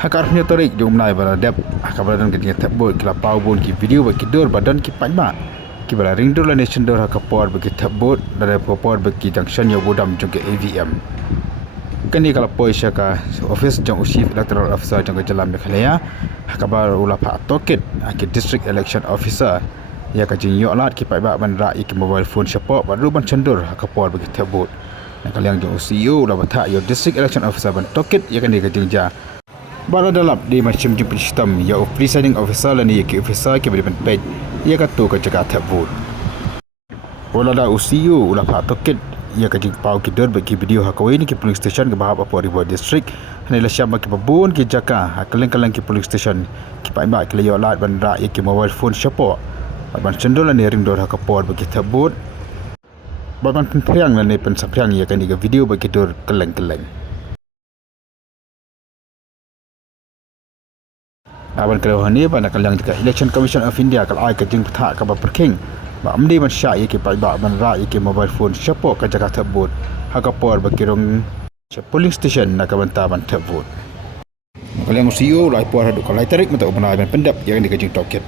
Hakar punya tarik jom nai baradap hakabaran ke thep bot kila pau bon ki video ba ki dor badan ki panma ki bala ring dor la nation dor hakapor ba ki thep bot dara popor ba ki junction yo bodam jong ke AVM kani kala poisa ka office jong chief electoral officer jong ke jalan mekhalaya hakabar ula pha tohkit ki district election officer ya ka jing yo lat ki pai ba ban ra ki mobile phone shapoh ba ruban chandor hakapor ba ki thep bot nakaliang jong CEO ula batha yo district election officer ban tohkit ya kani ka jing ja Bala dalam di macam jumpa sistem ya presiding officer lani ke officer ke beri page ia kata ke jaga tabut. Wala da UCU ulah pak toket ia ke jing pau ki dor bagi video hakawai ni ke police station ke bahap apa ribuan district hanila syam ke babun ke jaka hakaleng-kaleng ke police station ki pai mak ke lat bandra ia ke mobile phone shapoh ban cendol lani ring dor hakapor bagi tabut. Ban penpriang lani pensapriang ia ke ni ke video bagi dor keleng-keleng. Aban kalau hani pada kalang dekat Election Commission of India kalau ai kejing pethak ka perking ba amdi man sya ye ke pai ba ban ra ye ke mobile phone shapoh ka jaga tebut hakapor bakirong polling station nak banta ban tebut kalau CEO lai por hadu kalau tarik mata upana ban pendap yang dikejing toket